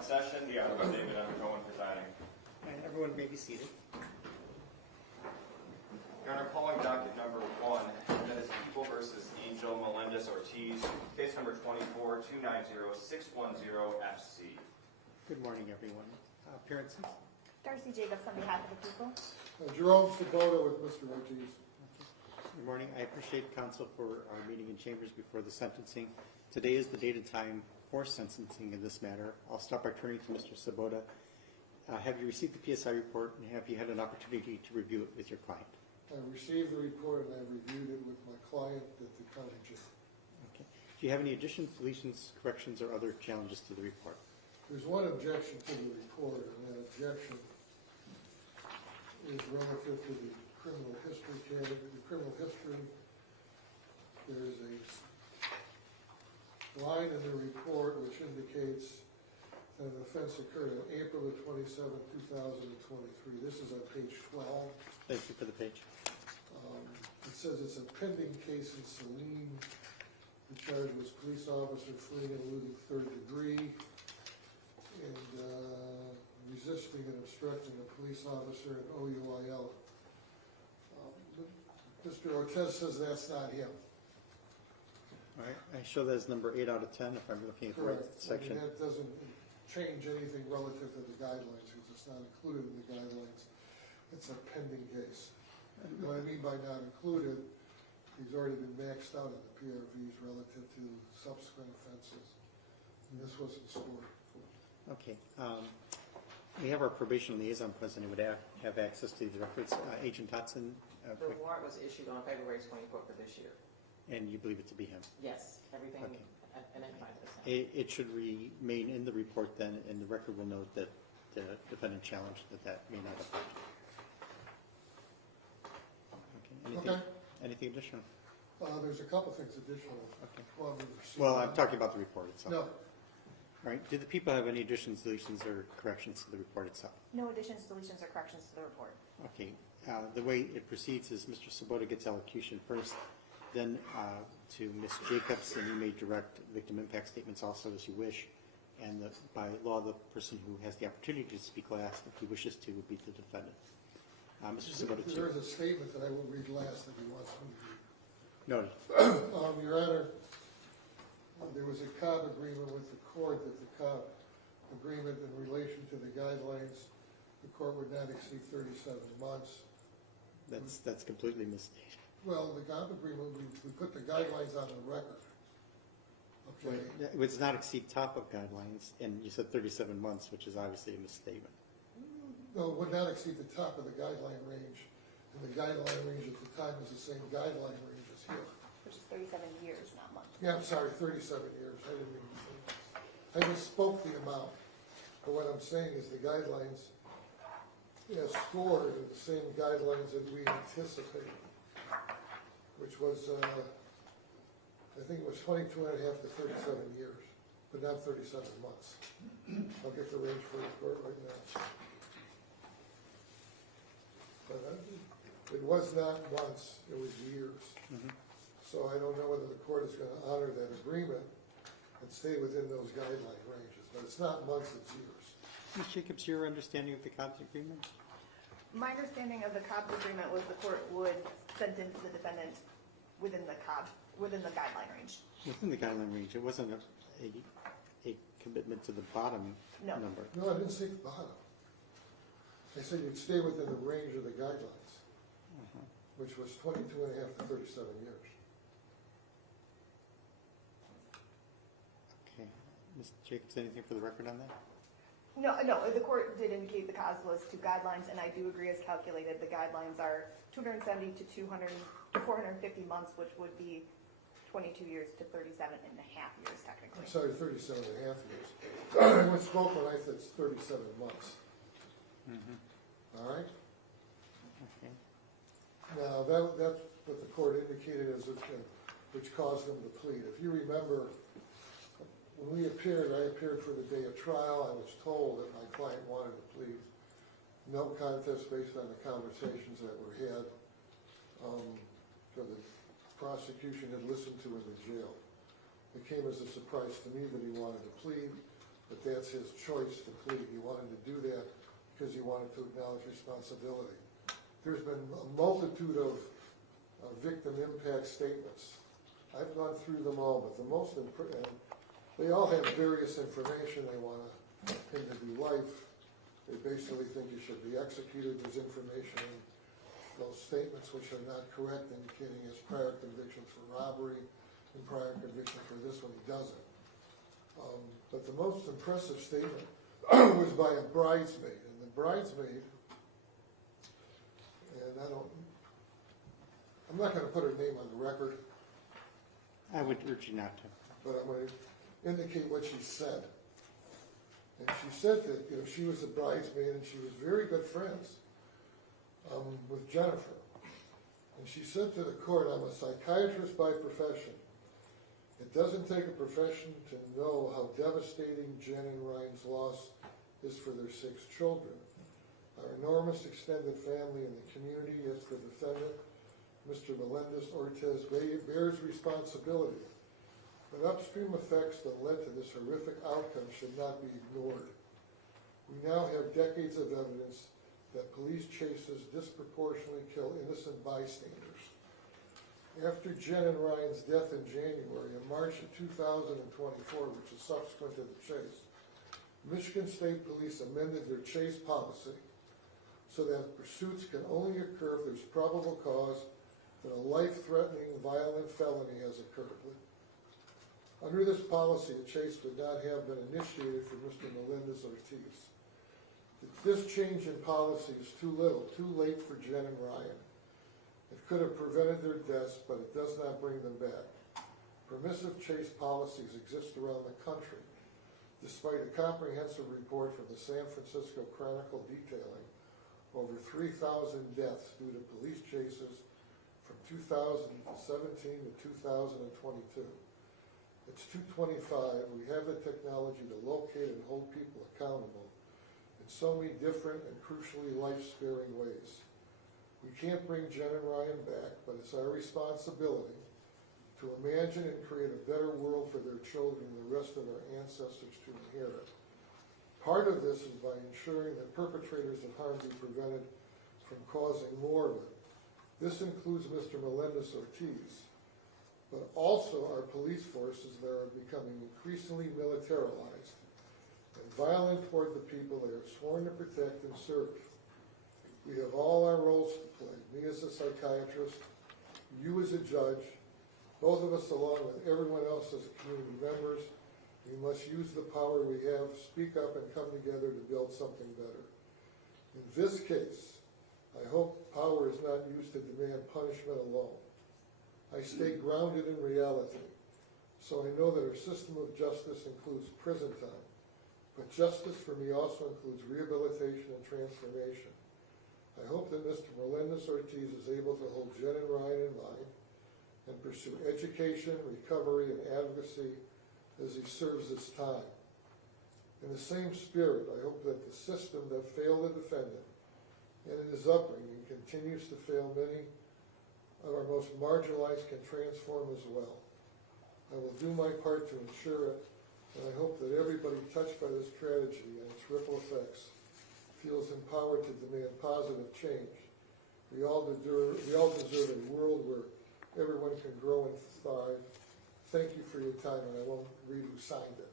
in session. The Honorable David Undercohen presiding. And everyone may be seated. Your Honor, calling docket number 1, that is People versus Angel Melendez-Ortiz, case number 24-290-610-FC. Good morning, everyone. Appearances? Darcy Jacobs on behalf of the people. Jerome Sabota with Mr. Ortiz. Good morning. I appreciate counsel for our meeting in chambers before the sentencing. Today is the date and time for sentencing in this matter. I'll start by turning to Mr. Sabota. Have you received the PSI report, and have you had an opportunity to review it with your client? I received the report and I reviewed it with my client at the county jail. Okay. Do you have any additions, deletions, corrections, or other challenges to the report? There's one objection to the report, and that objection is relative to the criminal history category. The criminal history, there is a line in the report which indicates that an offense occurred on April the 27th, 2023. This is on page 12. Thank you for the page. It says it's a pending case in Saline. The charge was police officer fleeing and eluding third degree and resisting and obstructing a police officer in OUIL. Mr. Ortiz says that's not him. All right. I show that as number 8 out of 10 if I'm looking at the right Correct. section. I mean, that doesn't change anything relative to the guidelines because it's not included in the guidelines. It's a pending case. What I mean by not included, he's already been maxed out on the PRVs relative to subsequent offenses. And this wasn't scored. Okay. We have our probation liaison present who would have access to these records. Agent Dotson. The warrant was issued on February 24th of this year. And you believe it to be him? Yes, everything Okay. identified as him. It should remain in the report then, and the record will note that the defendant challenged that may not have happened. Okay. Anything additional? There's a couple things additional. Okay. Well, I'm talking about the report itself. No. All right. Do the people have any additions, deletions, or corrections to the report itself? No additions, deletions, or corrections to the report. Okay. The way it proceeds is Mr. Sabota gets elocution first, then to Ms. Jacobs, and you may direct victim impact statements also as you wish. And by law, the person who has the opportunity to speak last, if he wishes to, would be the defendant. Mr. Sabota, There is a statement that I will read last that he wants me to read. noted. Your Honor, there was a COB agreement with the court that the COB agreement in relation to the guidelines, the court would not exceed 37 months. That's completely misstated. Well, the COB agreement, we put the guidelines on the record. Okay. It would not exceed top of guidelines, and you said 37 months, which is obviously a misstatement. No, it would not exceed the top of the guideline range. And the guideline range at the time was the same guideline range as here. Which is 37 years, not months. Yeah, I'm sorry, 37 years. I didn't mean to say that. I misspoke the amount. But what I'm saying is the guidelines as scored are the same guidelines that we anticipated, which was, I think it was 22 and a half to 37 years, but not 37 months. I'll get the range for the court right now. But it was not months, it was years. So I don't know whether the court is going to honor that agreement and stay within those guideline ranges. But it's not months, it's years. Ms. Jacobs, your understanding of the COBS agreement? My understanding of the COB agreement was the court would sentence the defendant within the guideline range. Within the guideline range. It wasn't a commitment to the bottom number. No, I didn't say the bottom. I said you'd stay within the range of the guidelines, which was 22 and a half to 37 years. Okay. Ms. Jacobs, anything for the record on that? No, the court did indicate the cause was to guidelines, and I do agree as calculated. The guidelines are 270 to 450 months, which would be 22 years to 37 and a half years technically. I'm sorry, 37 and a half years. I went spoke when I said it's 37 months. All right? Okay. Now, that's what the court indicated as which caused them to plead. If you remember, when we appeared, I appeared for the day of trial. I was told that my client wanted to plead no contest based on the conversations that were had for the prosecution had listened to in the jail. It came as a surprise to me that he wanted to plead. but that's his choice to plead. He wanted to do that because he wanted to acknowledge responsibility. There's been a multitude of victim impact statements. I've gone through them all, but the most important, they all have various information. They want him to do life. They basically think he should be executed. There's information in those statements which are not correct, indicating his prior convictions for robbery and prior conviction for this one. He doesn't. But the most impressive statement was by a bridesmaid, and the bridesmaid, and I'm not going to put her name on the record, I would urge you not to. but I'm going to indicate what she said. And she said that, she was a bridesmaid and she was very good friends with Jennifer. And she said to the court, "I'm a psychiatrist by profession. It doesn't take a profession to know how devastating Jen and Ryan's loss is for their 6 children. Our enormous extended family and the community, as per defendant, Mr. Melendez-Ortiz, bears responsibility. But upstream effects that led to this horrific outcome should not be ignored. We now have decades of evidence that police chases disproportionately kill innocent bystanders. After Jen and Ryan's death in January, in March of 2024, which is subsequent to the chase, Michigan State Police amended their chase policy so that pursuits can only occur if there's probable cause that a life-threatening violent felony has occurred. Under this policy, a chase would not have been initiated for Mr. Melendez-Ortiz. This change in policy is too little, too late for Jen and Ryan. It could have prevented their deaths, but it does not bring them back. Permissive chase policies exist around the country, despite a comprehensive report from the San Francisco Chronicle detailing over 3,000 deaths due to police chases from 2017 to 2022. It's 2:25. We have the technology to locate and hold people accountable in so many different and crucially life-sparing ways. We can't bring Jen and Ryan back, but it's our responsibility to imagine and create a better world for their children and the rest of our ancestors to inherit. Part of this is by ensuring that perpetrators of harm be prevented from causing more of it. This includes Mr. Melendez-Ortiz, but also our police forces that are becoming increasingly militarized and violent toward the people they are sworn to protect and serve. We have all our roles to play, me as a psychiatrist, you as a judge, both of us along with everyone else as community members. We must use the power we have, speak up, and come together to build something better. In this case, I hope power is not used to demand punishment alone. I stay grounded in reality, so I know that our system of justice includes prison time, but justice for me also includes rehabilitation and transformation. I hope that Mr. Melendez-Ortiz is able to hold Jen and Ryan in mind and pursue education, recovery, and advocacy as he serves his time. In the same spirit, I hope that the system that failed the defendant and in his upbringing continues to fail many of our most marginalized can transform as well. I will do my part to ensure it, and I hope that everybody touched by this tragedy and its ripple effects feels empowered to demand positive change. We all deserve a world where everyone can grow and thrive. Thank you for your time, and I won't read who signed it.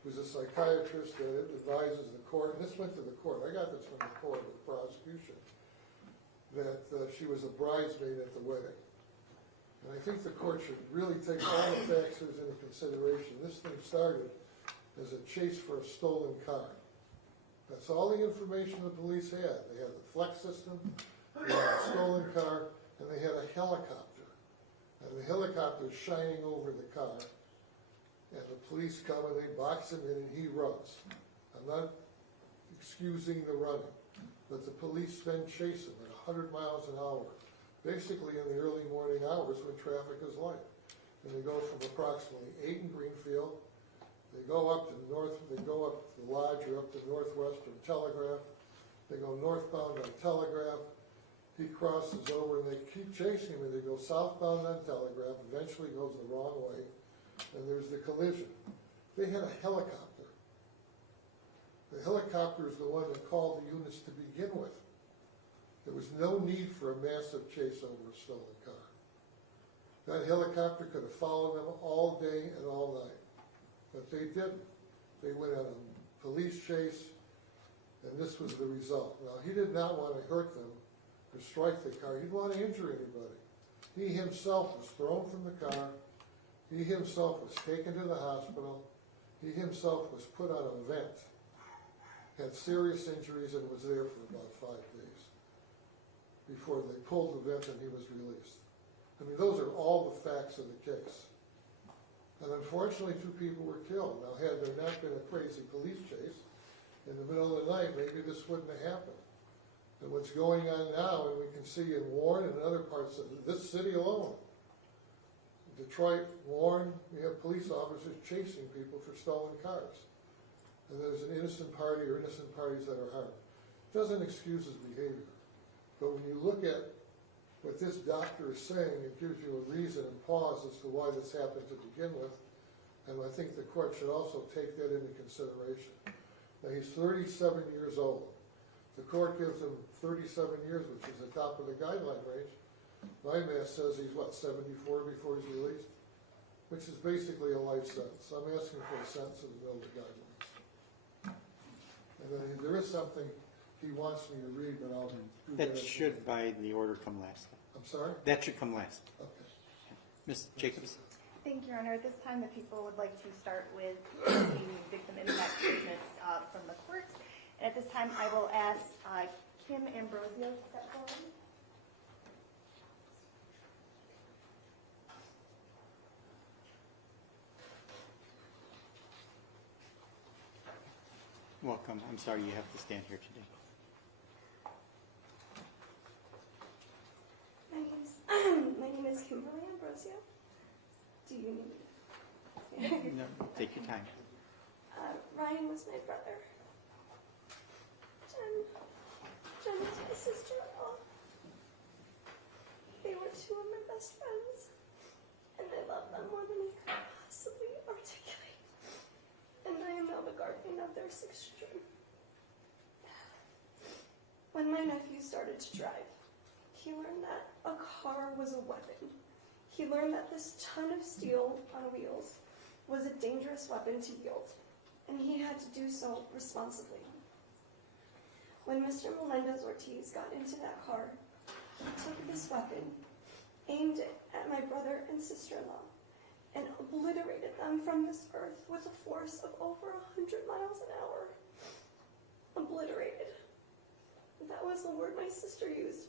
He was a psychiatrist that advises the court, and this went to the court. I got this from the court of the prosecution, that she was a bridesmaid at the wedding. And I think the court should really take all the factors into consideration. This thing started as a chase for a stolen car. That's all the information the police had. They had the flex system, they had a stolen car, and they had a helicopter. And the helicopter is shining over the car, and the police come and they box him in and he runs. I'm not excusing the running, but the police then chase him at 100 miles an hour, basically in the early morning hours when traffic is light. And they go from approximately 8 in Greenfield, they go up to the Lodge or up to Northwestern Telegraph, they go northbound on Telegraph, he crosses over and they keep chasing him and they go southbound on Telegraph, eventually goes the wrong way, and there's the collision. They had a helicopter The helicopter is the one that called the units to begin with. There was no need for a massive chase over a stolen car. That helicopter could have followed them all day and all night, but they didn't. They went on a police chase, and this was the result. Now, he did not want to hurt them or strike the car. He didn't want to injure anybody. He himself was thrown from the car. He himself was taken to the hospital. He himself was put on a vent, had serious injuries, and was there for about 5 days before they pulled the vent and he was released. I mean, those are all the facts of the case. And unfortunately, 2 people were killed. Now, had there not been a crazy police chase in the middle of the night, maybe this wouldn't have happened. And what's going on now, and we can see in Warren and other parts of this city alone, Detroit, Warren, we have police officers chasing people for stolen cars. And there's an innocent party or innocent parties that are harmed. Doesn't excuse his behavior. But when you look at what this doctor is saying, it gives you a reason and pause as to why this happened to begin with. And I think the court should also take that into consideration. Now, he's 37 years old. The court gives him 37 years, which is the top of the guideline range. My math says he's, 74 before he's released? Which is basically a life sentence. I'm asking for a sentence in the middle of the guidelines. And then there is something he wants me to read, but I'll do that. That should, by the order, come last. I'm sorry? That should come last. Okay. Ms. Jacobs? Thank you, Your Honor. At this time, the people would like to start with the victim impact statements from the court. And at this time, I will ask Jen Ambrosio to step forward. Welcome. I'm sorry you have to stand here today. My name is Kimberly Ambrosio. Do you need me? No, take your time. Ryan was my brother. Jen was my sister-in-law. They were 2 of my best friends, and I love them more than I could possibly articulate. And I am now the guardian of their 6 children. When my nephew started to drive, he learned that a car was a weapon. He learned that this ton of steel on wheels was a dangerous weapon to wield, and he had to do so responsibly. When Mr. Melendez-Ortiz got into that car, he took this weapon, aimed it at my brother and sister-in-law, and obliterated them from this earth with a force of over 100 miles an hour. Obliterated. That was the word my sister used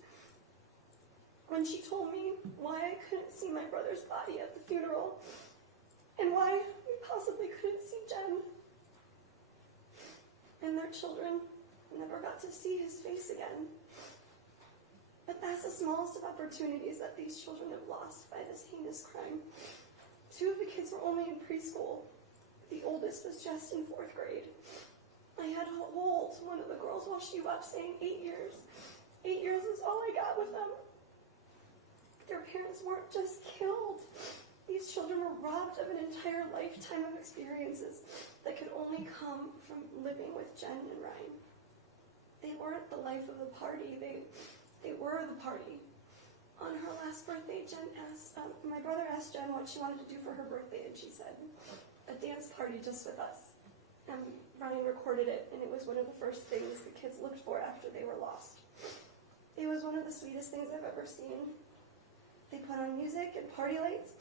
when she told me why I couldn't see my brother's body at the funeral and why we possibly couldn't see Jen. And their children never got to see his face again. But that's the smallest of opportunities that these children have lost by this heinous crime. 2 of the kids were only in preschool. The oldest was just in 4th grade. I had to hold one of the girls while she wept, saying 8 years. 8 years is all I got with them. Their parents weren't just killed. These children were robbed of an entire lifetime of experiences that could only come from living with Jen and Ryan. They weren't the life of the party. They were the party. On her last birthday, my brother asked Jen what she wanted to do for her birthday, and she said, a dance party just with us. And Ryan recorded it, and it was one of the first things the kids looked for after they were lost. It was one of the sweetest things I've ever seen. They put on music and party lights,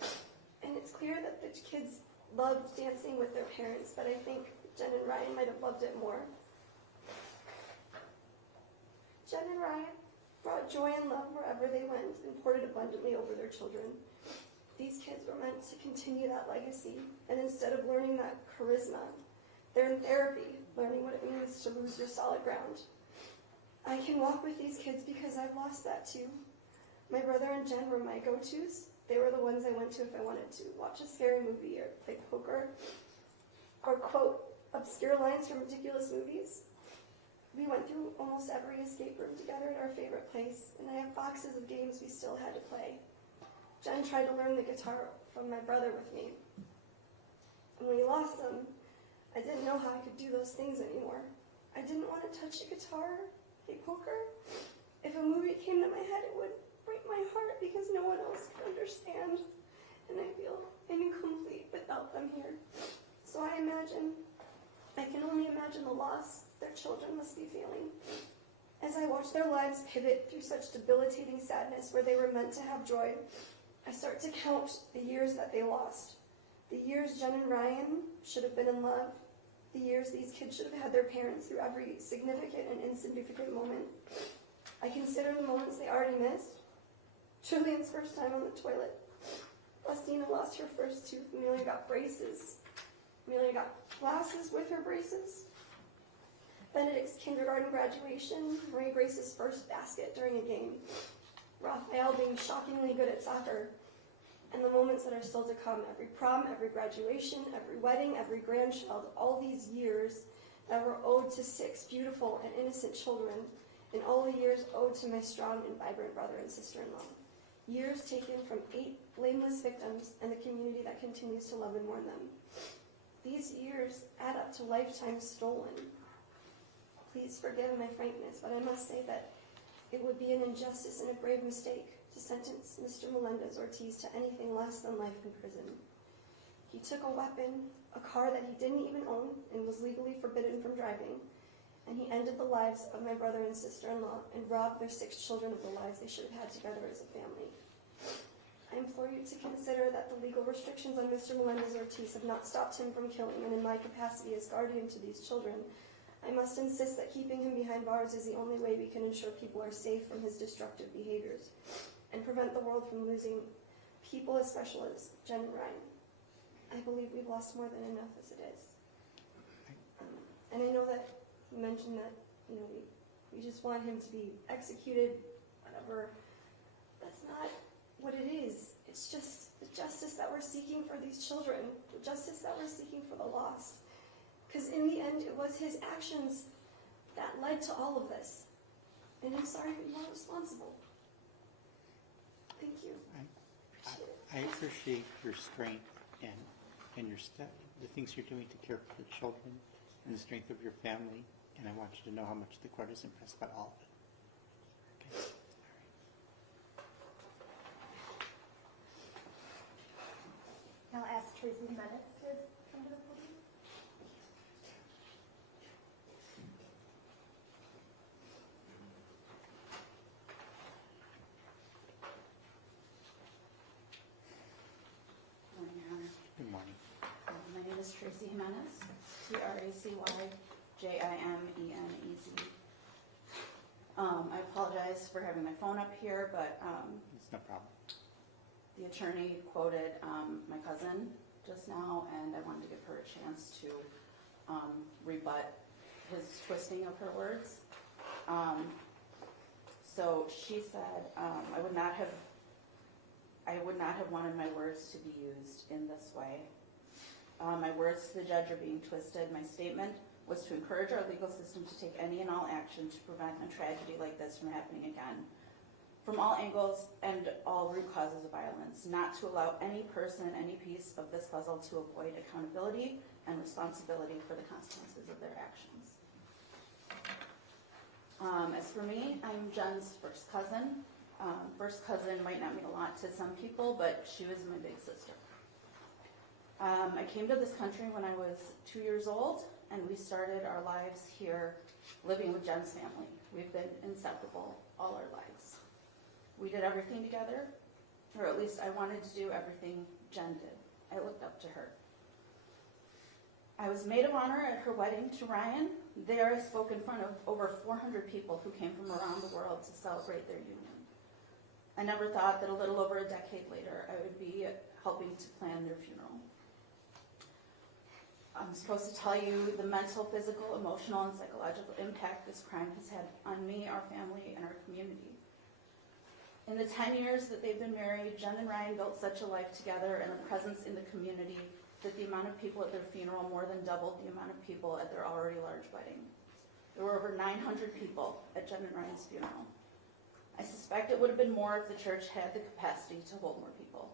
and it's clear that the kids loved dancing with their parents, but I think Jen and Ryan might have loved it more. Jen and Ryan brought joy and love wherever they went and poured it abundantly over their children. These kids were meant to continue that legacy, and instead of learning that charisma, they're in therapy, learning what it means to lose your solid ground. I can walk with these kids because I've lost that too. My brother and Jen were my go-tos. They were the ones I went to if I wanted to watch a scary movie or play poker or quote obscure lines from ridiculous movies. We went through almost every escape room together at our favorite place, and I have boxes of games we still had to play. Jen tried to learn the guitar from my brother with me. And when we lost them, I didn't know how I could do those things anymore. I didn't want to touch a guitar, play poker. If a movie came to my head, it would break my heart because no one else could understand. And I feel incomplete without them here. So I can only imagine the loss their children must be feeling. As I watch their lives pivot through such debilitating sadness where they were meant to have joy, I start to count the years that they lost. The years Jen and Ryan should have been in love. The years these kids should have had their parents through every significant and insignificant moment. I consider the moments they already missed. Julian's first time on the toilet. Bustina lost her first tooth. Amelia got braces. Amelia got glasses with her braces. Benedict's kindergarten graduation. Marie Grace's first basket during a game. Raphael being shockingly good at soccer. And the moments that are still to come. Every prom, every graduation, every wedding, every grandchild. All these years that were owed to 6 beautiful and innocent children. And all the years owed to my strong and vibrant brother and sister-in-law. Years taken from 8 blameless victims and the community that continues to love and mourn them. These years add up to lifetimes stolen. Please forgive my frankness, but I must say that it would be an injustice and a grave mistake to sentence Mr. Melendez-Ortiz to anything less than life in prison. He took a weapon, a car that he didn't even own and was legally forbidden from driving, and he ended the lives of my brother and sister-in-law and robbed their 6 children of the lives they should have had together as a family. I implore you to consider that the legal restrictions on Mr. Melendez-Ortiz have not stopped him from killing, and in my capacity as guardian to these children, I must insist that keeping him behind bars is the only way we can ensure people are safe from his destructive behaviors and prevent the world from losing people as special as Jen and Ryan. I believe we've lost more than enough as it is. And I know that you mentioned that, we just want him to be executed, whatever. That's not what it is. It's just the justice that we're seeking for these children, the justice that we're seeking for the lost. Because in the end, it was his actions that led to all of this. And I'm sorry, but you're not responsible. Thank you. I appreciate your strength and your the things you're doing to care for the children and the strength of your family. And I want you to know how much the court is impressed by all of it. Okay. Now I'll ask Tracy Jimenez to come to the podium. Morning, Your Honor. Good morning. My name is Tracy Jimenez, TracyJimenez. I apologize for having my phone up here, but It's no problem. the attorney quoted my cousin just now, and I wanted to give her a chance to rebut his twisting of her words. So she said, I would not have wanted my words to be used in this way. My words to the judge are being twisted. My statement was to encourage our legal system to take any and all action to prevent a tragedy like this from happening again, from all angles and all root causes of violence, not to allow any person, any piece of this puzzle to avoid accountability and responsibility for the consequences of their actions. As for me, I'm Jen's first cousin. First cousin might not mean a lot to some people, but she was my big sister. I came to this country when I was 2 years old, and we started our lives here living with Jen's family. We've been inseparable all our lives. We did everything together, or at least I wanted to do everything Jen did. I looked up to her. I was maid of honor at her wedding to Ryan. There I spoke in front of over 400 people who came from around the world to celebrate their union. I never thought that a little over a decade later I would be helping to plan their funeral. I'm supposed to tell you the mental, physical, emotional, and psychological impact this crime has had on me, our family, and our community. In the 10 years that they've been married, Jen and Ryan built such a life together and a presence in the community that the amount of people at their funeral more than doubled the amount of people at their already large wedding. There were over 900 people at Jen and Ryan's funeral. I suspect it would have been more if the church had the capacity to hold more people.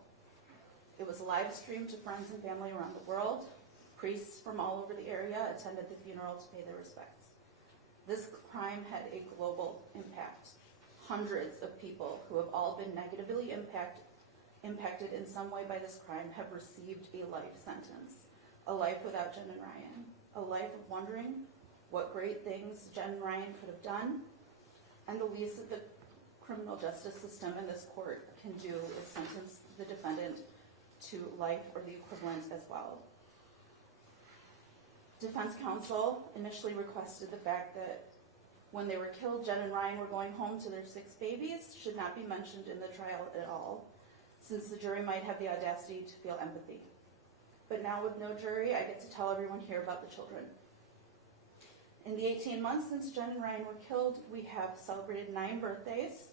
It was live streamed to friends and family around the world. Priests from all over the area attended the funeral to pay their respects. This crime had a global impact. Hundreds of people who have all been negatively impacted in some way by this crime have received a life sentence. A life without Jen and Ryan. A life of wondering what great things Jen and Ryan could have done. And the least that the criminal justice system and this court can do is sentence the defendant to life or the equivalent as well. Defense counsel initially requested the fact that when they were killed, Jen and Ryan were going home to their 6 babies should not be mentioned in the trial at all, since the jury might have the audacity to feel empathy. But now with no jury, I get to tell everyone here about the children. In the 18 months since Jen and Ryan were killed, we have celebrated 9 birthdays.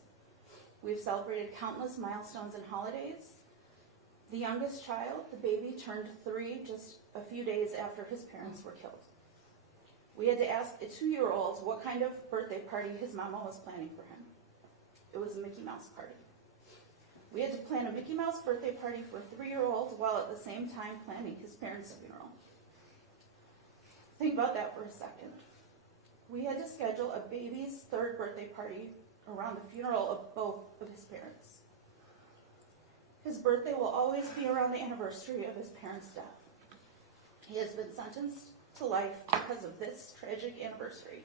We've celebrated countless milestones and holidays. The youngest child, the baby, turned 3 just a few days after his parents were killed. We had to ask a 2-year-old what kind of birthday party his mama was planning for him. It was a Mickey Mouse party. We had to plan a Mickey Mouse birthday party for a 3-year-old while at the same time planning his parents' funeral. Think about that for a second. We had to schedule a baby's 3rd birthday party around the funeral of both of his parents. His birthday will always be around the anniversary of his parents' death. He has been sentenced to life because of this tragic anniversary.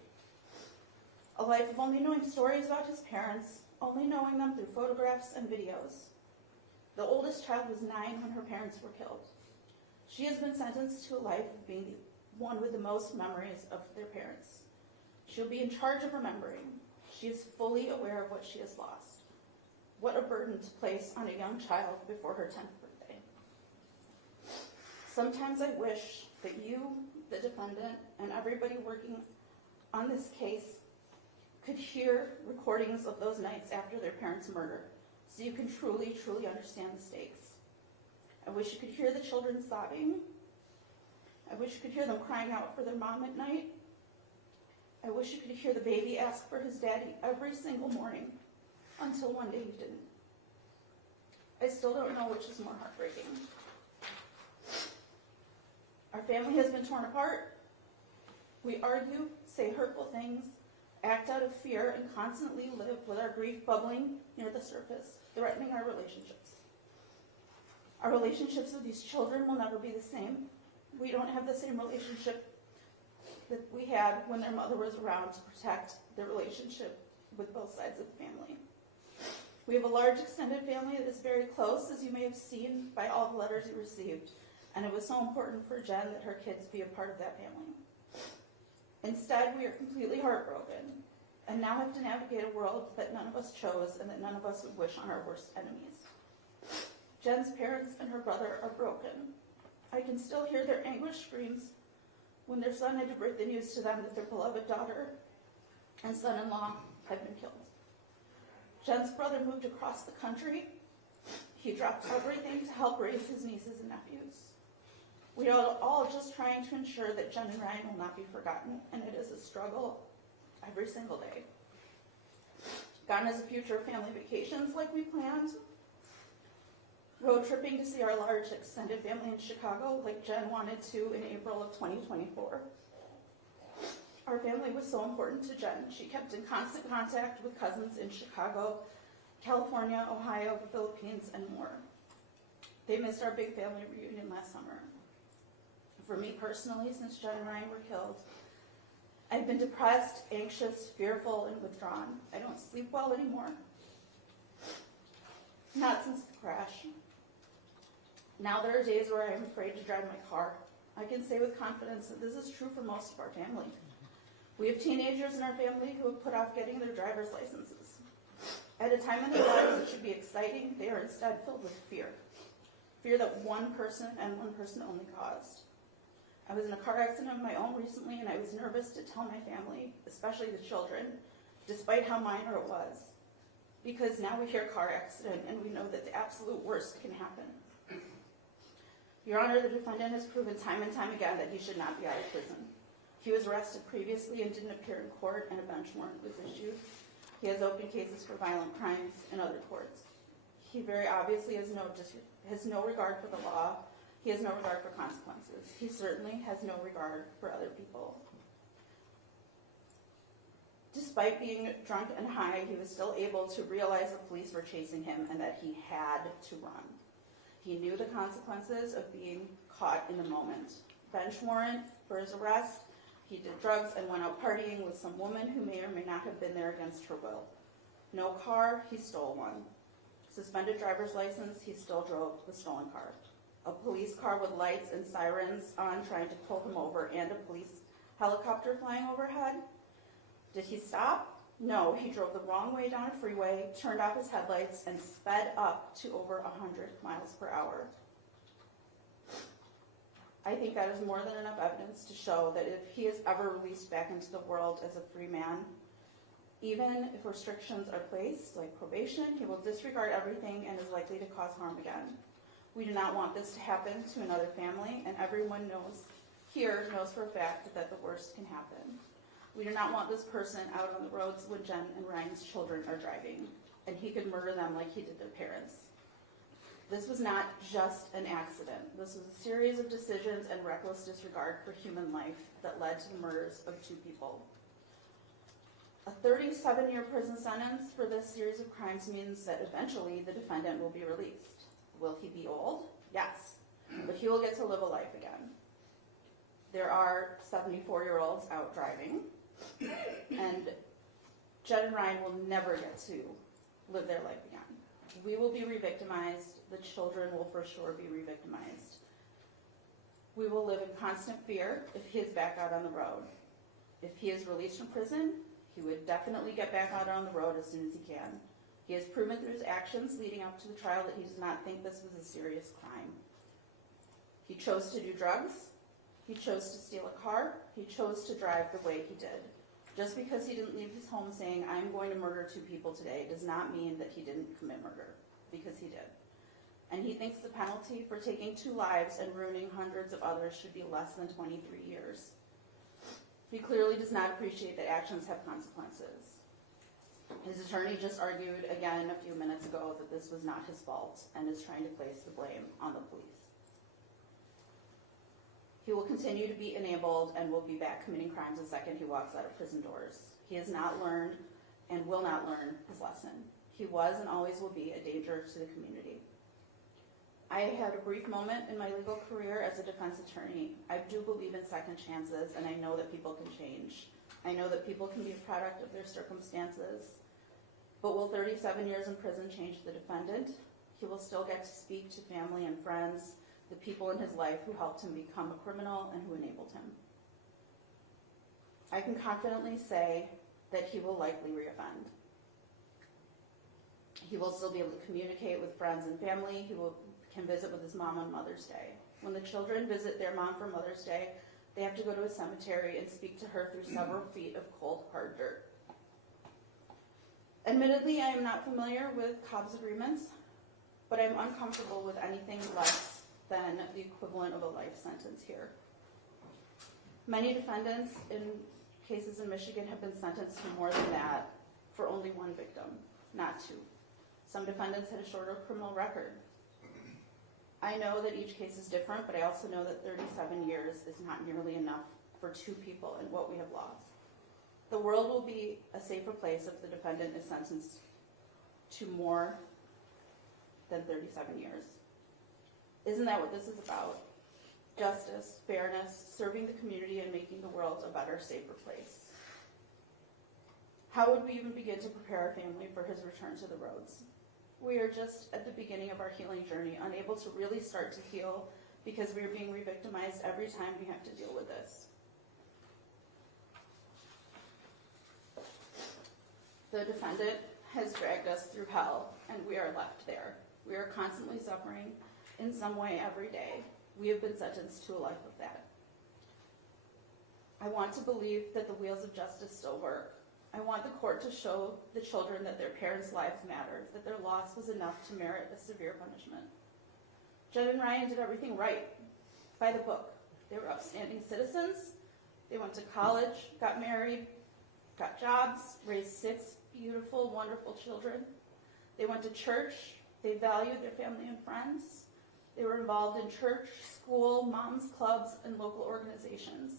A life of only knowing stories about his parents, only knowing them through photographs and videos. The oldest child was 9 when her parents were killed. She has been sentenced to a life of being the one with the most memories of their parents. She'll be in charge of remembering. She is fully aware of what she has lost. What a burden to place on a young child before her 10th birthday. Sometimes I wish that you, the defendant, and everybody working on this case could hear recordings of those nights after their parents' murder, so you can truly, truly understand the stakes. I wish you could hear the children sobbing. I wish you could hear them crying out for their mom at night. I wish you could hear the baby ask for his daddy every single morning until one day he didn't. I still don't know which is more heartbreaking. Our family has been torn apart. We argue, say hurtful things, act out of fear, and constantly live with our grief bubbling near the surface, threatening our relationships. Our relationships with these children will never be the same. We don't have the same relationship that we had when their mother was around to protect their relationship with both sides of the family. We have a large extended family that is very close, as you may have seen by all the letters you received, and it was so important for Jen that her kids be a part of that family. Instead, we are completely heartbroken and now have to navigate a world that none of us chose and that none of us would wish on our worst enemies. Jen's parents and her brother are broken. I can still hear their anguished screams when their son had to break the news to them that their beloved daughter and son-in-law had been killed. Jen's brother moved across the country. He dropped everything to help raise his nieces and nephews. We are all just trying to ensure that Jen and Ryan will not be forgotten, and it is a struggle every single day. Gone is the future of family vacations like we planned. Road tripping to see our large extended family in Chicago like Jen wanted to in April of 2024. Our family was so important to Jen. She kept in constant contact with cousins in Chicago, California, Ohio, the Philippines, and more. They missed our big family reunion last summer. For me personally, since Jen and Ryan were killed, I've been depressed, anxious, fearful, and withdrawn. I don't sleep well anymore. Not since the crash. Now there are days where I am afraid to drive my car. I can say with confidence that this is true for most of our family. We have teenagers in our family who have put off getting their driver's licenses. At a time in their lives that should be exciting, they are instead filled with fear. Fear that one person and one person only caused. I was in a car accident of my own recently, and I was nervous to tell my family, especially the children, despite how minor it was. Because now we hear car accident, and we know that the absolute worst can happen. Your Honor, the defendant has proven time and time again that he should not be out of prison. He was arrested previously and didn't appear in court, and a bench warrant was issued. He has open cases for violent crimes in other courts. He very obviously has no regard for the law. He has no regard for consequences. He certainly has no regard for other people. despite being drunk and high, he was still able to realize the police were chasing him and that he had to run. He knew the consequences of being caught in the moment. Bench warrant for his arrest. He did drugs and went out partying with some woman who may or may not have been there against her will. No car, he stole one. Suspended driver's license, he still drove the stolen car. A police car with lights and sirens on trying to pull him over, and a police helicopter flying overhead. Did he stop? No, he drove the wrong way down a freeway, turned off his headlights, and sped up to over 100 miles per hour. I think that is more than enough evidence to show that if he is ever released back into the world as a free man, even if restrictions are placed, like probation, he will disregard everything and is likely to cause harm again. We do not want this to happen to another family, and everyone knows for a fact that the worst can happen. We do not want this person out on the roads when Jen and Ryan's children are driving, and he could murder them like he did their parents. This was not just an accident. This was a series of decisions and reckless disregard for human life that led to the murders of 2 people. A 37-year prison sentence for this series of crimes means that eventually the defendant will be released. Will he be old? Yes, but he will get to live a life again. There are 74-year-olds out driving, and Jen and Ryan will never get to live their life again. We will be re-victimized. The children will for sure be re-victimized. We will live in constant fear if he is back out on the road. If he is released from prison, he would definitely get back out on the road as soon as he can. He has proven through his actions leading up to the trial that he does not think this was a serious crime. He chose to do drugs. He chose to steal a car. He chose to drive the way he did. Just because he didn't leave his home saying, I'm going to murder 2 people today, does not mean that he didn't commit murder, because he did. And he thinks the penalty for taking 2 lives and ruining hundreds of others should be less than 23 years. He clearly does not appreciate that actions have consequences. His attorney just argued again a few minutes ago that this was not his fault and is trying to place the blame on the police. He will continue to be enabled and will be back committing crimes the second he walks out of prison doors. He has not learned and will not learn his lesson. He was and always will be a danger to the community. I had a brief moment in my legal career as a defense attorney. I do believe in second chances, and I know that people can change. I know that people can be a product of their circumstances. But will 37 years in prison change the defendant? He will still get to speak to family and friends, the people in his life who helped him become a criminal and who enabled him. I can confidently say that he will likely reoffend. He will still be able to communicate with friends and family. He can visit with his mom on Mother's Day. When the children visit their mom for Mother's Day, they have to go to a cemetery and speak to her through several feet of cold, hard dirt. Admittedly, I am not familiar with Cobb's agreements, but I'm uncomfortable with anything less than the equivalent of a life sentence here. Many defendants in cases in Michigan have been sentenced to more than that for only 1 victim, not 2. Some defendants had a shorter criminal record. I know that each case is different, but I also know that 37 years is not nearly enough for 2 people and what we have lost. The world will be a safer place if the defendant is sentenced to more than 37 years. Isn't that what this is about? Justice, fairness, serving the community, and making the world a better, safer place. How would we even begin to prepare our family for his return to the roads? We are just at the beginning of our healing journey, unable to really start to heal because we are being re-victimized every time we have to deal with this. The defendant has dragged us through hell, and we are left there. We are constantly suffering in some way every day. We have been sentenced to a life of that. I want to believe that the wheels of justice still work. I want the court to show the children that their parents' lives mattered, that their loss was enough to merit a severe punishment. Jen and Ryan did everything right, by the book. They were upstanding citizens. They went to college, got married, got jobs, raised 6 beautiful, wonderful children. They went to church. They valued their family and friends. They were involved in church, school, moms clubs, and local organizations.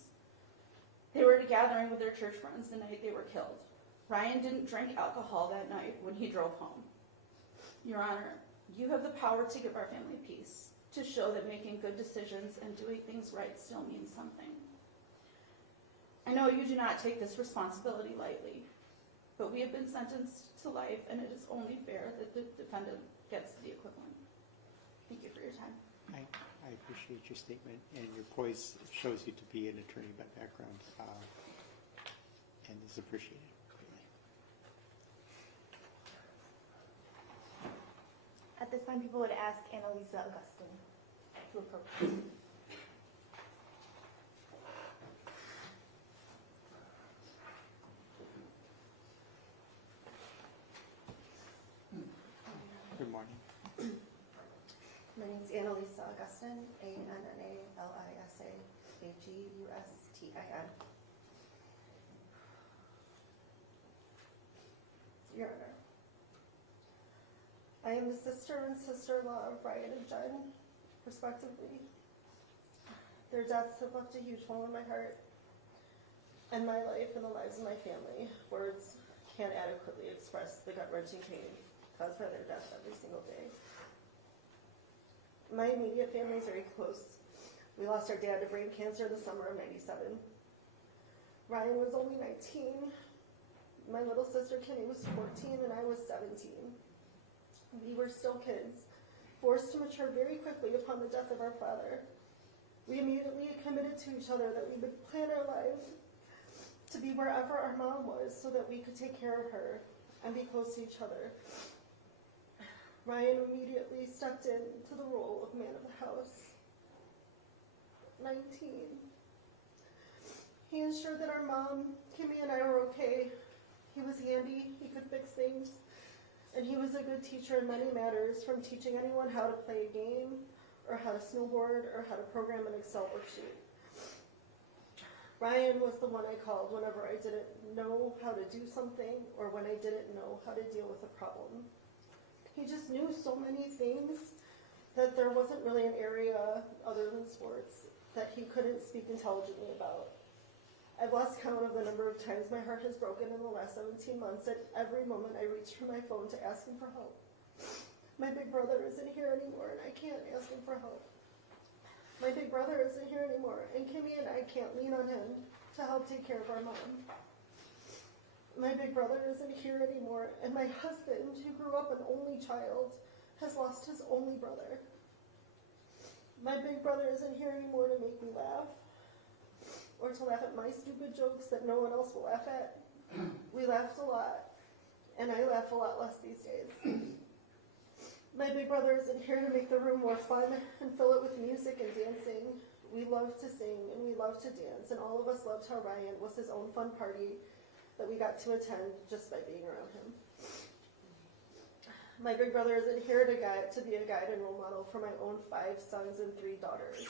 They were at a gathering with their church friends the night they were killed. Ryan didn't drink alcohol that night when he drove home. Your Honor, you have the power to give our family peace, to show that making good decisions and doing things right still means something. I know you do not take this responsibility lightly, but we have been sentenced to life, and it is only fair that the defendant gets the equivalent. Thank you for your time. I appreciate your statement, and your poise shows you to be an attorney by background, and is appreciated greatly. At this time, people would ask Annalisa Augustine to approach. Good morning. My name is Annalisa Augustine, ANNALISA-AGUSTIN. Your Honor, I am the sister and sister-in-law of Ryan and Jen, respectively. Their deaths have left a huge hole in my heart and my life and the lives of my family. Words can't adequately express the gut-wrenching pain caused by their death every single day. My immediate family is very close. We lost our dad to brain cancer in the summer of '97. Ryan was only 19. My little sister Kimmy was 14 and I was 17. We were still kids, forced to mature very quickly upon the death of our father. We immediately committed to each other that we would plan our lives to be wherever our mom was so that we could take care of her and be close to each other. Ryan immediately stepped into the role of man of the house. 19. He ensured that our mom, Kimmy, and I were okay. He was handy, he could fix things, and he was a good teacher in many matters, from teaching anyone how to play a game, or how to snowboard, or how to program an Excel worksheet. Ryan was the one I called whenever I didn't know how to do something, or when I didn't know how to deal with a problem. He just knew so many things that there wasn't really an area other than sports that he couldn't speak intelligently about. I've lost count of the number of times my heart has broken in the last 17 months. At every moment I reach for my phone to ask him for help. My big brother isn't here anymore and I can't ask him for help. My big brother isn't here anymore and Kimmy and I can't lean on him to help take care of our mom. My big brother isn't here anymore, and my husband, who grew up an only child, has lost his only brother. My big brother isn't here anymore to make me laugh, or to laugh at my stupid jokes that no one else will laugh at. We laughed a lot, and I laugh a lot less these days. My big brother isn't here to make the room more fun and fill it with music and dancing. We love to sing, and we love to dance, and all of us loved how Ryan was his own fun party that we got to attend just by being around him. My big brother isn't here to be a guide and role model for my own 5 sons and 3 daughters.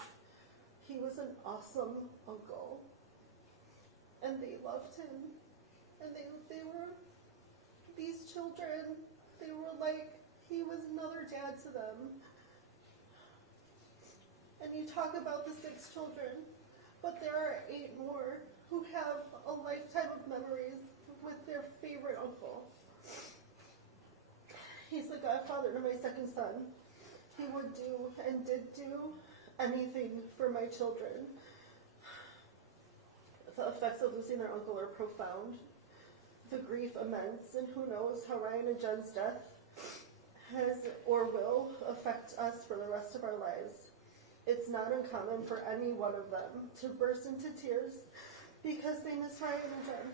He was an awesome uncle, and they loved him, and they were these children. They were like, he was another dad to them. And you talk about the 6 children, but there are 8 more who have a lifetime of memories with their favorite uncle. He's the godfather to my 2nd son. He would do and did do anything for my children. The effects of losing their uncle are profound. The grief immense, and who knows how Ryan and Jen's death has or will affect us for the rest of our lives. It's not uncommon for any one of them to burst into tears because they miss Ryan and Jen.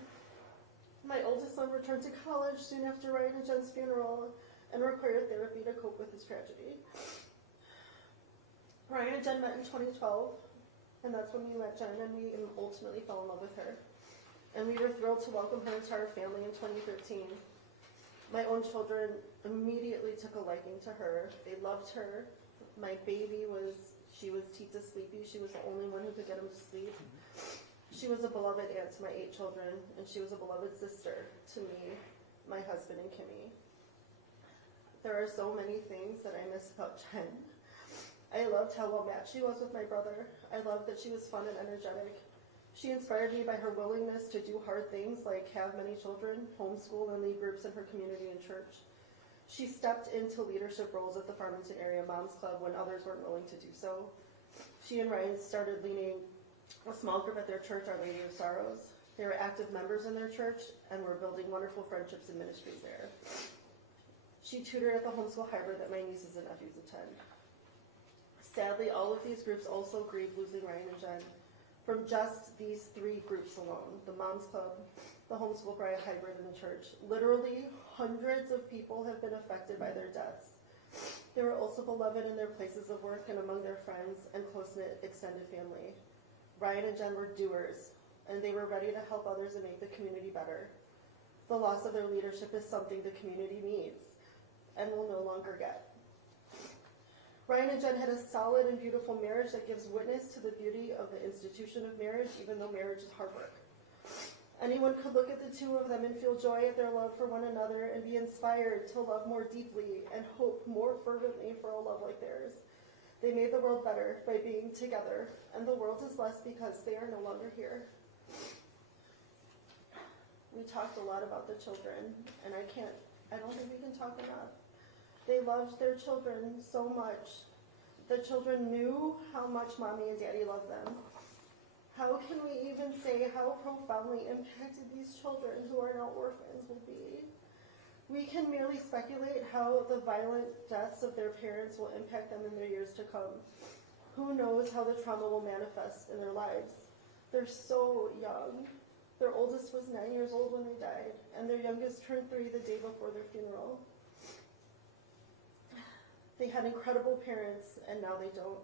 My oldest son returned to college soon after Ryan and Jen's funeral and required therapy to cope with his tragedy. Ryan and Jen met in 2012, and that's when we met Jen, and we ultimately fell in love with her. And we were thrilled to welcome her into our family in 2013. My own children immediately took a liking to her. They loved her. My baby she was Tita Sleepy. She was the only one who could get him to sleep. She was a beloved aunt to my 8 children, and she was a beloved sister to me, my husband, and Kimmy. There are so many things that I miss about Jen. I loved how well matched she was with my brother. I loved that she was fun and energetic. She inspired me by her willingness to do hard things like have many children, homeschool, and lead groups in her community and church. She stepped into leadership roles at the Farmington Area Moms Club when others weren't willing to do so. She and Ryan started leading a small group at their church, Our Lady of Sorrows. They were active members in their church and were building wonderful friendships and ministries there. She tutored at the homeschool hybrid that my nieces and nephews attend. Sadly, all of these groups also grieved losing Ryan and Jen. From just these 3 groups alone, the Moms Club, the Homeschool Bride Hybrid, and the church, literally hundreds of people have been affected by their deaths. They were also beloved in their places of work and among their friends and close-knit extended family. Ryan and Jen were doers, and they were ready to help others and make the community better. The loss of their leadership is something the community needs and will no longer get. Ryan and Jen had a solid and beautiful marriage that gives witness to the beauty of the institution of marriage, even though marriage is hard work. Anyone could look at the 2 of them and feel joy at their love for one another and be inspired to love more deeply and hope more fervently for a love like theirs. They made the world better by being together, and the world is less because they are no longer here. We talked a lot about the children, and I don't think we can talk enough. They loved their children so much. The children knew how much Mommy and Daddy loved them. How can we even say how profoundly impacted these children who are now orphans will be? We can merely speculate how the violent deaths of their parents will impact them in their years to come. Who knows how the trauma will manifest in their lives? They're so young. Their oldest was 9 years old when they died, and their youngest turned 3 the day before their funeral. They had incredible parents, and now they don't.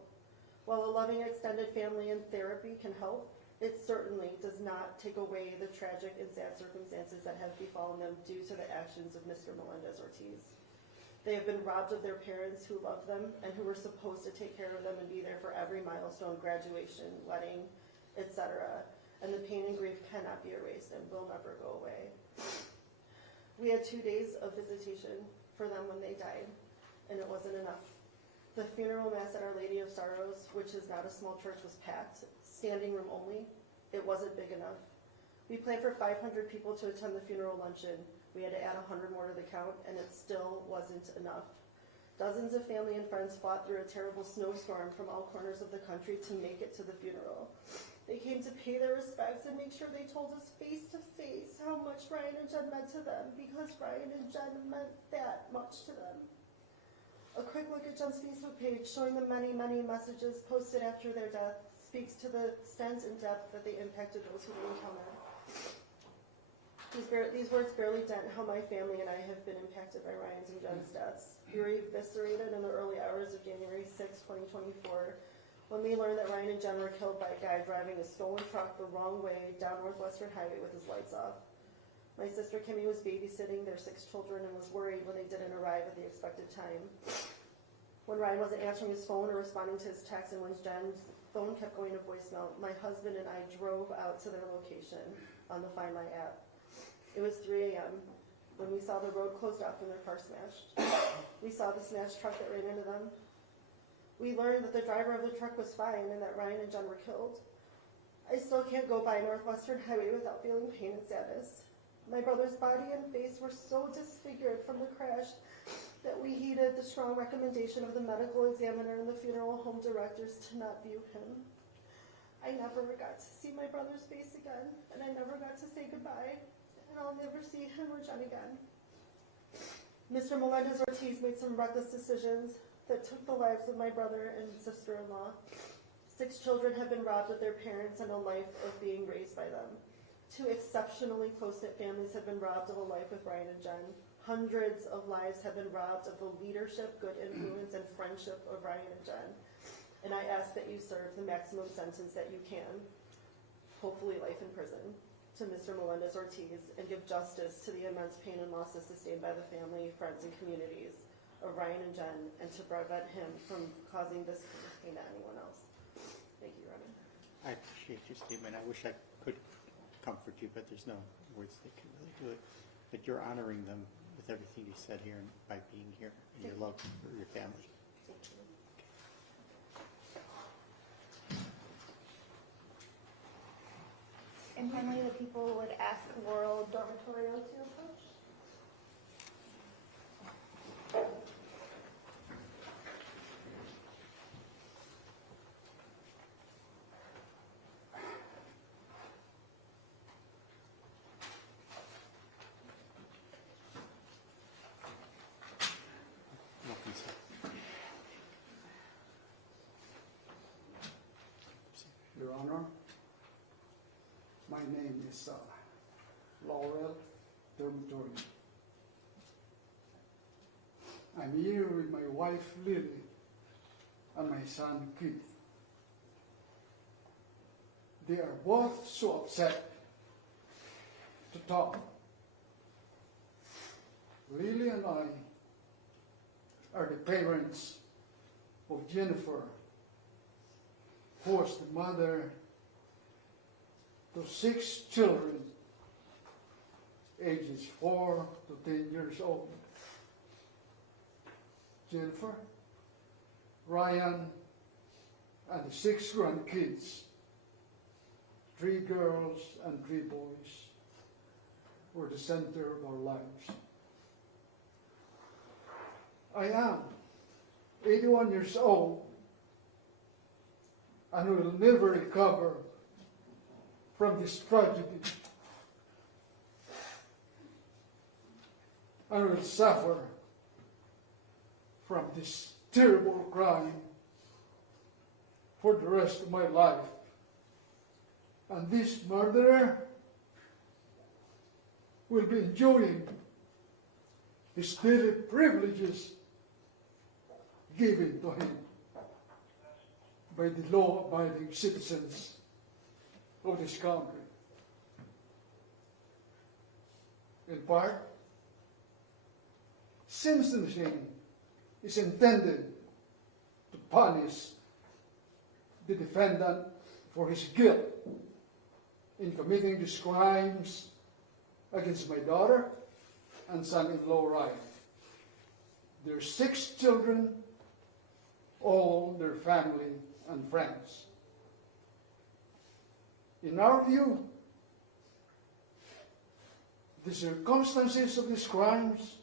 While a loving extended family and therapy can help, it certainly does not take away the tragic and sad circumstances that have befallen them due to the actions of Mr. Melendez-Ortiz. They have been robbed of their parents who loved them and who were supposed to take care of them and be there for every milestone, graduation, wedding, etc. And the pain and grief cannot be erased and will never go away. We had 2 days of visitation for them when they died, and it wasn't enough. The funeral mass at Our Lady of Sorrows, which is not a small church, was packed, standing room only. It wasn't big enough. We planned for 500 people to attend the funeral luncheon. We had to add 100 more to the count, and it still wasn't enough. Dozens of family and friends fought through a terrible snowstorm from all corners of the country to make it to the funeral. They came to pay their respects and make sure they told us face to face how much Ryan and Jen meant to them, because Ryan and Jen meant that much to them. A quick look at Jen's Facebook page showing the many, many messages posted after their death speaks to the extent and depth that they impacted those who they encountered. These words barely dent how my family and I have been impacted by Ryan's and Jen's deaths. We were eviscerated in the early hours of January 6, 2024, when we learned that Ryan and Jen were killed by a guy driving a stolen truck the wrong way down Northwestern Highway with his lights off. My sister Kimmy was babysitting their 6 children and was worried when they didn't arrive at the expected time. When Ryan wasn't answering his phone or responding to his text, and when Jen's phone kept going to voicemail, my husband and I drove out to their location on the Find My app. It was 3 a.m. when we saw the road closed off and their car smashed. We saw the smashed truck that ran into them. We learned that the driver of the truck was fine and that Ryan and Jen were killed. I still can't go by Northwestern Highway without feeling pain and sadness. My brother's body and face were so disfigured from the crash that we heeded the strong recommendation of the medical examiner and the funeral home directors to not view him. I never got to see my brother's face again, and I never got to say goodbye, and I'll never see him or Jen again. Mr. Melendez-Ortiz made some reckless decisions that took the lives of my brother and sister-in-law. 6 children have been robbed of their parents and a life of being raised by them. 2 exceptionally close-knit families have been robbed of a life with Ryan and Jen. Hundreds of lives have been robbed of the leadership, good influence, and friendship of Ryan and Jen. And I ask that you serve the maximum sentence that you can, hopefully life in prison, to Mr. Melendez-Ortiz and give justice to the immense pain and losses sustained by the family, friends, and communities of Ryan and Jen, and to prevent him from causing this pain to anyone else. Thank you, Ryan. I appreciate your statement. I wish I could comfort you, but there's no words that can really do it. But you're honoring them with everything you said here and by being here and your love for your family. Thank you. And finally, the people would ask Laurel Dormitorio to approach. Welcome, sir. Your Honor, my name is Laurel Dormitorio. I'm here with my wife Lily and my son Keith. They are both so upset to talk. Lily and I are the parents of Jennifer, who was the mother to 6 children, ages 4 to 10 years old. Jennifer, Ryan, and the 6 grandkids, 3 girls and 3 boys, were the center of our lives. I am 81 years old and will never recover from this tragedy. I will suffer from this terrible crime for the rest of my life. And this murderer will be enjoying his daily privileges given to him by the law-abiding citizens of this country. In part, sentencing is intended to punish the defendant for his guilt in committing these crimes against my daughter and son-in-law Ryan. Their 6 children, all their family and friends. In our view, the circumstances of these crimes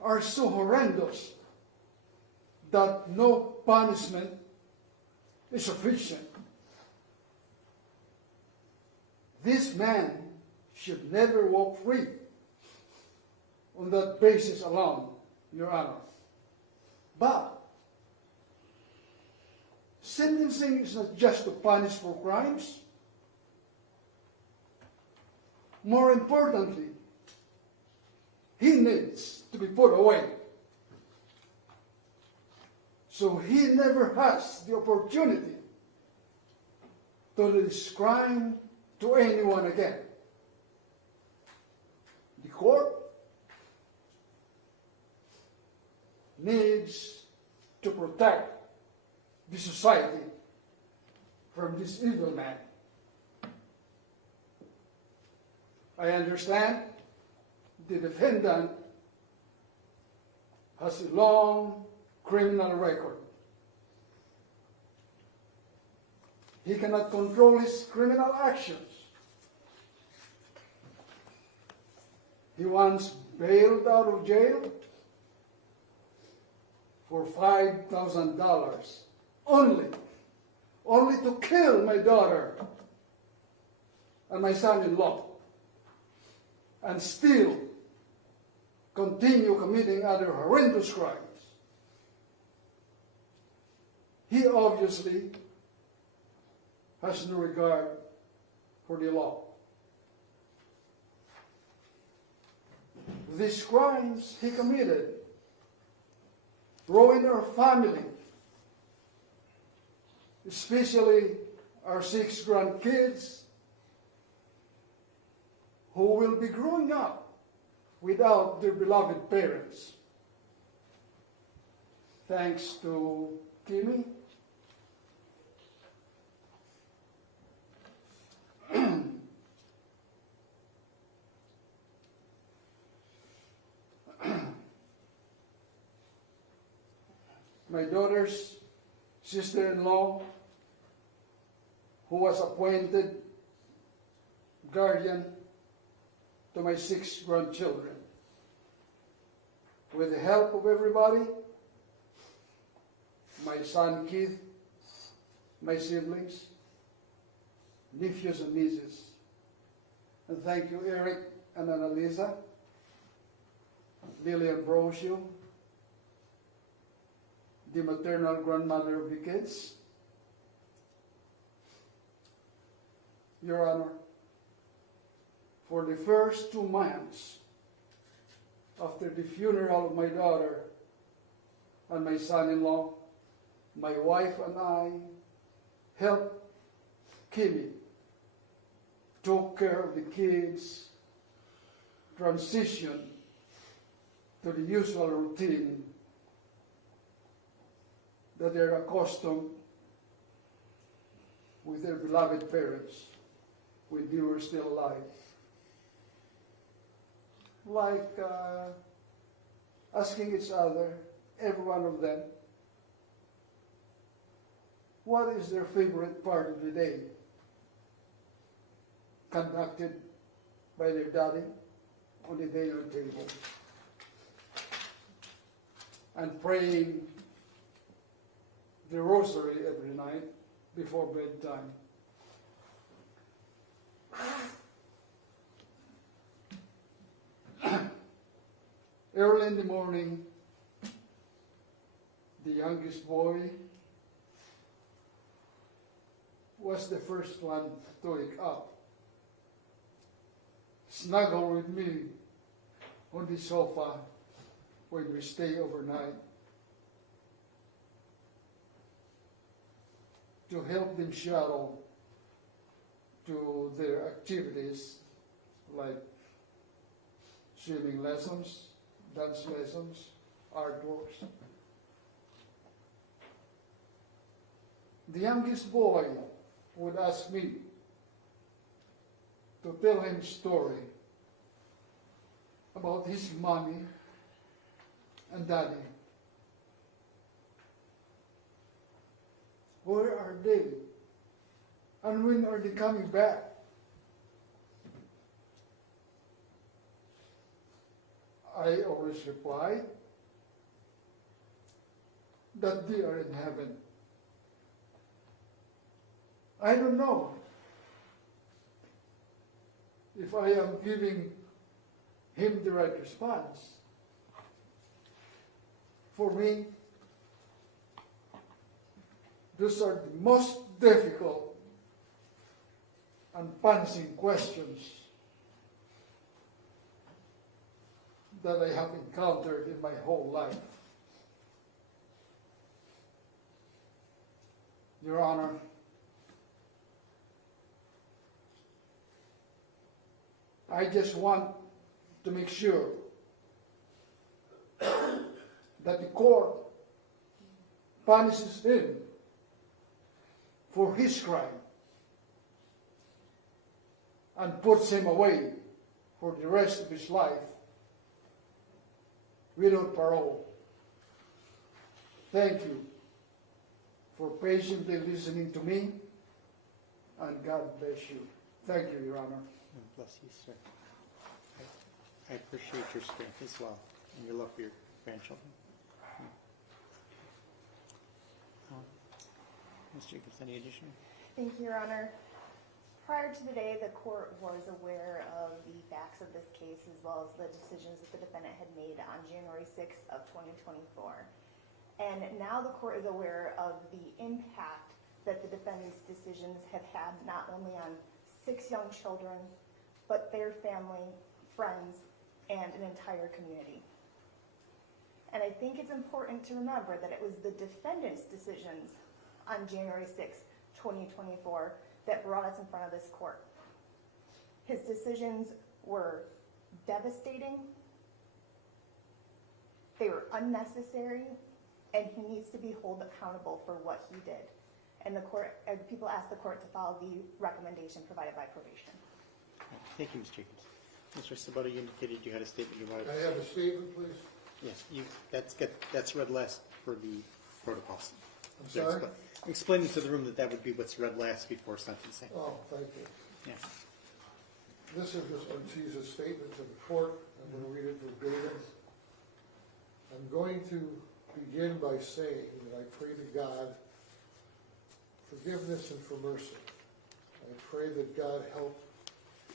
are so horrendous that no punishment is sufficient. This man should never walk free on that basis alone, Your Honor. But sentencing is not just to punish for crimes. More importantly, he needs to be put away, so he never has the opportunity to do this crime to anyone again. The court needs to protect the society from this evil man. I understand the defendant has a long criminal record. He cannot control his criminal actions. He once bailed out of jail for $5,000 only to kill my daughter and my son-in-law, and still continue committing other horrendous crimes. He obviously has no regard for the law. These crimes he committed ruined our family, especially our 6 grandkids, who will be growing up without their beloved parents. Thanks to Kimmy, my daughter's sister-in-law, who was appointed guardian to my 6 grandchildren. With the help of everybody, my son Keith, my siblings, nephews and nieces. And thank you, Eric and Annalisa, Lily Ambrosio, the maternal grandmother of the kids. Your Honor, for the first 2 months after the funeral of my daughter and my son-in-law, my wife and I helped Kimmy, took care of the kids, transition to the usual routine that they're accustomed with their beloved parents when they were still alive. Like asking each other, every one of them, what is their favorite part of the day? Conducted by their daddy on the dinner table. And praying the rosary every night before bedtime. Early in the morning, the youngest boy was the first one to wake up, snuggle with me on the sofa when we stay overnight, to help them shuttle to their activities like swimming lessons, dance lessons, artworks. The youngest boy would ask me to tell him a story about his mommy and daddy. Where are they? And when are they coming back? I always replied that they are in heaven. I don't know if I am giving him the right response. For me, those are the most difficult and punishing questions that I have encountered in my whole life. Your Honor, I just want to make sure that the court punishes him for his crime and puts him away for the rest of his life without parole. Thank you for patiently listening to me, and God bless you. Thank you, Your Honor. Bless you, sir. I appreciate your strength as well and your love for your grandchildren. Ms. Jacobs, any additional? Thank you, Your Honor. Prior to today, the court was aware of the facts of this case as well as the decisions that the defendant had made on January 6th of 2024. And now the court is aware of the impact that the defendant's decisions have had not only on 6 young children, but their family, friends, and an entire community. And I think it's important to remember that it was the defendant's decisions on January 6th, 2024, that brought us in front of this court. His decisions were devastating, they were unnecessary, and he needs to be held accountable for what he did. And the court, people asked the court to follow the recommendation provided by probation. Thank you, Ms. Jacobs. Mr. Sabota, you indicated you had a statement you wanted. I have a statement, please. Yes, that's read last for the protocols. I'm sorry? I'm explaining to the room that would be what's read last before sentencing. Oh, thank you. Yeah. This is Ms. Ortiz's statement to the court. I'm going to read it verbatim. I'm going to begin by saying that I pray to God forgiveness and for mercy. I pray that God help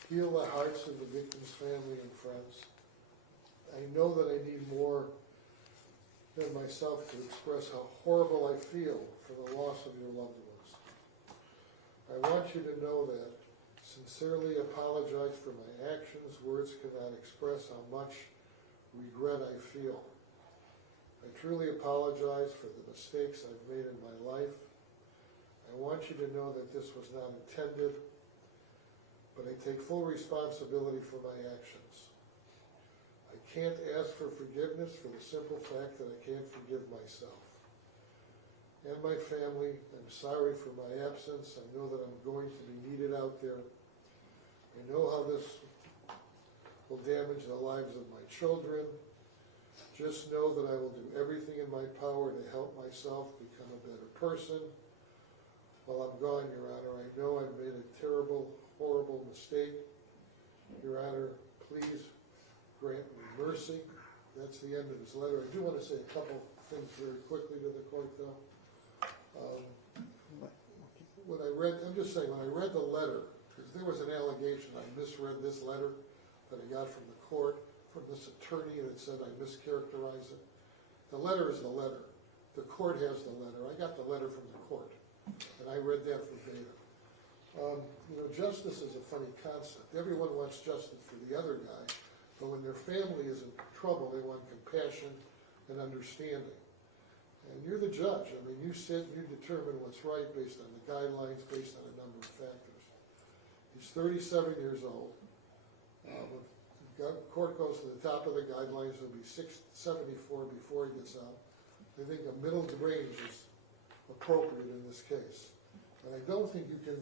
heal the hearts of the victim's family and friends. I know that I need more than myself to express how horrible I feel for the loss of your loved ones. I want you to know that sincerely apologize for my actions. Words cannot express how much regret I feel. I truly apologize for the mistakes I've made in my life. I want you to know that this was not intended, but I take full responsibility for my actions. I can't ask for forgiveness for the simple fact that I can't forgive myself. And my family, I'm sorry for my absence. I know that I'm going to be needed out there. I know how this will damage the lives of my children. Just know that I will do everything in my power to help myself become a better person. While I'm gone, Your Honor, I know I've made a terrible, horrible mistake. Your Honor, please grant me mercy. That's the end of his letter. I do want to say a couple things very quickly to the court, though. When I read the letter, because there was an allegation, I misread this letter that I got from the court, from this attorney that said I mischaracterized it. The letter is the letter. The court has the letter. I got the letter from the court, and I read that verbatim. Justice is a funny concept. Everyone wants justice for the other guy, but when their family is in trouble, they want compassion and understanding. And you're the judge. I mean, you sit and you determine what's right based on the guidelines, based on a number of factors. He's 37 years old. When the court goes to the top of the guidelines, it'll be 674 before he gets out. I think a middle range is appropriate in this case. And I don't think you can,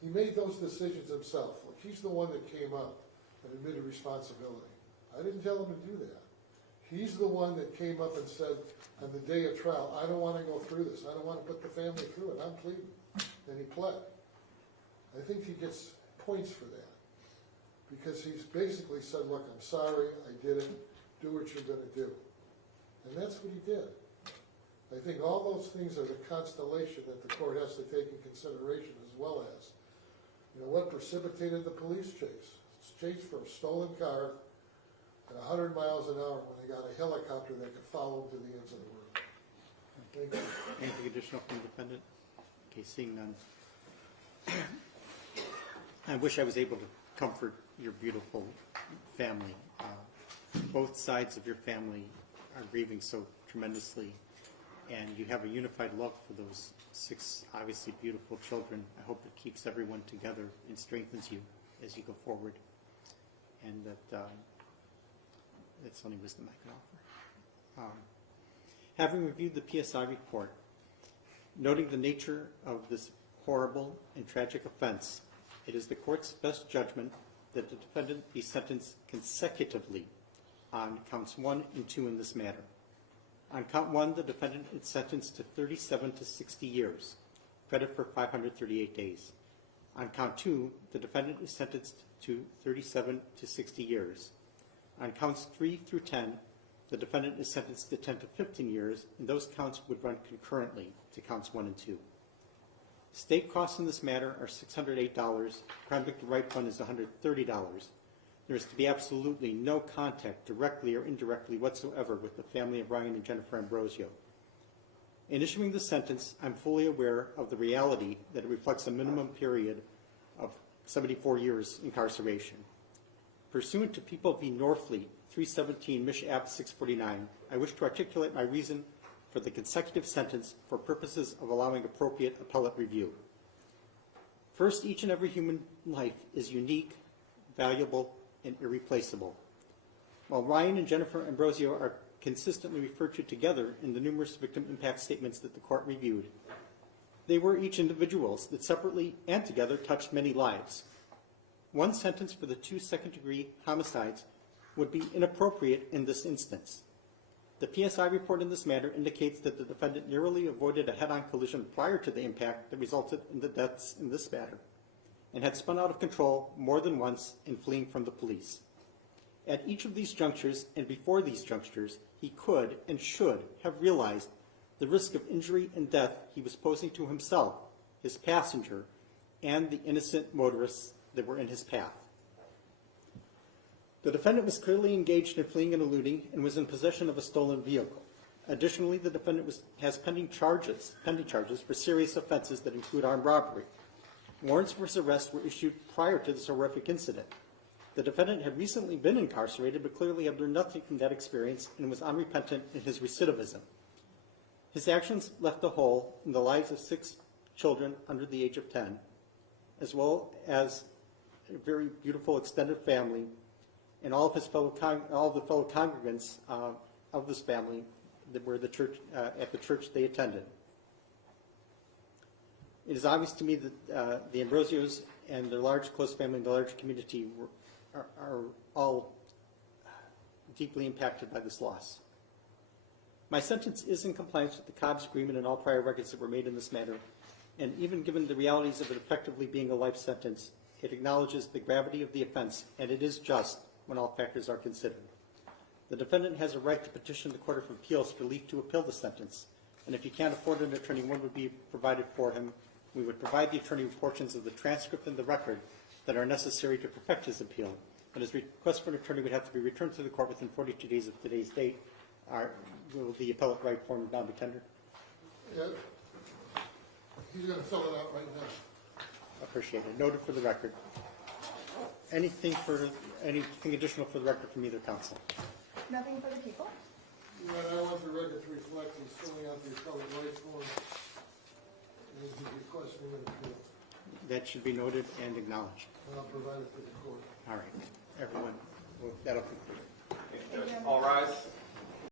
he made those decisions himself. Like, he's the one that came up and admitted responsibility. I didn't tell him to do that. He's the one that came up and said on the day of trial, I don't want to go through this. I don't want to put the family through it. I'm pleading. And he pled. I think he gets points for that. Because he's basically said, look, I'm sorry, I did it. Do what you're going to do. And that's what he did. I think all those things are the constellation that the court has to take in consideration, as well as, what precipitated the police chase. It's chase for a stolen car at 100 miles an hour when they got a helicopter that could follow them to the ends of the world. Thank you. Anything additional from the defendant? Okay, seeing none. I wish I was able to comfort your beautiful family. Both sides of your family are grieving so tremendously, and you have a unified love for those 6 obviously beautiful children. I hope it keeps everyone together and strengthens you as you go forward, and that that's the only wisdom I can offer. Having reviewed the PSI report, noting the nature of this horrible and tragic offense, it is the court's best judgment that the defendant be sentenced consecutively on counts 1 and 2 in this matter. On count 1, the defendant is sentenced to 37 to 60 years, credit for 538 days. On count 2, the defendant is sentenced to 37 to 60 years. On counts 3 through 10, the defendant is sentenced to 10 to 15 years, and those counts would run concurrently to counts 1 and 2. State costs in this matter are $608. Crime Victim Right Fund is $130. There is to be absolutely no contact, directly or indirectly whatsoever, with the family of Ryan and Jennifer Ambrosio. In issuing the sentence, I'm fully aware of the reality that it reflects a minimum period of 74 years incarceration. Pursuant to People v. Norfleet, 317 Mich. App. 649, I wish to articulate my reason for the consecutive sentence for purposes of allowing appropriate appellate review. First, each and every human life is unique, valuable, and irreplaceable. While Ryan and Jennifer Ambrosio are consistently referred to together in the numerous victim impact statements that the court reviewed, they were each individuals that separately and together touched many lives. One sentence for the 2 second-degree homicides would be inappropriate in this instance. The PSI report in this matter indicates that the defendant narrowly avoided a head-on collision prior to the impact that resulted in the deaths in this matter. and had spun out of control more than once in fleeing from the police. At each of these junctures and before these junctures, he could and should have realized the risk of injury and death he was posing to himself, his passenger, and the innocent motorists that were in his path. The defendant was clearly engaged in fleeing and eluding and was in possession of a stolen vehicle. Additionally, the defendant has pending charges for serious offenses that include armed robbery. Warrants for his arrest were issued prior to this horrific incident. The defendant had recently been incarcerated, but clearly had learned nothing from that experience and was unrepentant in his recidivism. His actions left a hole in the lives of 6 children under the age of 10, as well as a very beautiful extended family, and all of his fellow congregants of this family that were at the church they attended. It is obvious to me that the Ambrosios and their large, close family and the large community are all deeply impacted by this loss. My sentence is in compliance with the Cobb's agreement and all prior records that were made in this matter, and even given the realities of it effectively being a life sentence, it acknowledges the gravity of the offense, and it is just when all factors are considered. The defendant has a right to petition the Court of Appeals for leave to appeal the sentence, and if he can't afford an attorney, one would be provided for him. We would provide the attorney with portions of the transcript and the record that are necessary to perfect his appeal. But his request for an attorney would have to be returned to the court within 42 days of today's date. Will the appellate right form now be tendered? Yeah. He's gonna fill it out right now. Appreciate it. Noted for the record. Anything additional for the record from either counsel? Nothing for the people? Yeah, I want the record to reflect he's filling out the appellate rights form. And he's requesting an appeal. That should be noted and acknowledged. And I'll provide it to the court. All right. Everyone, that'll conclude. Thank you, Judge. All rise.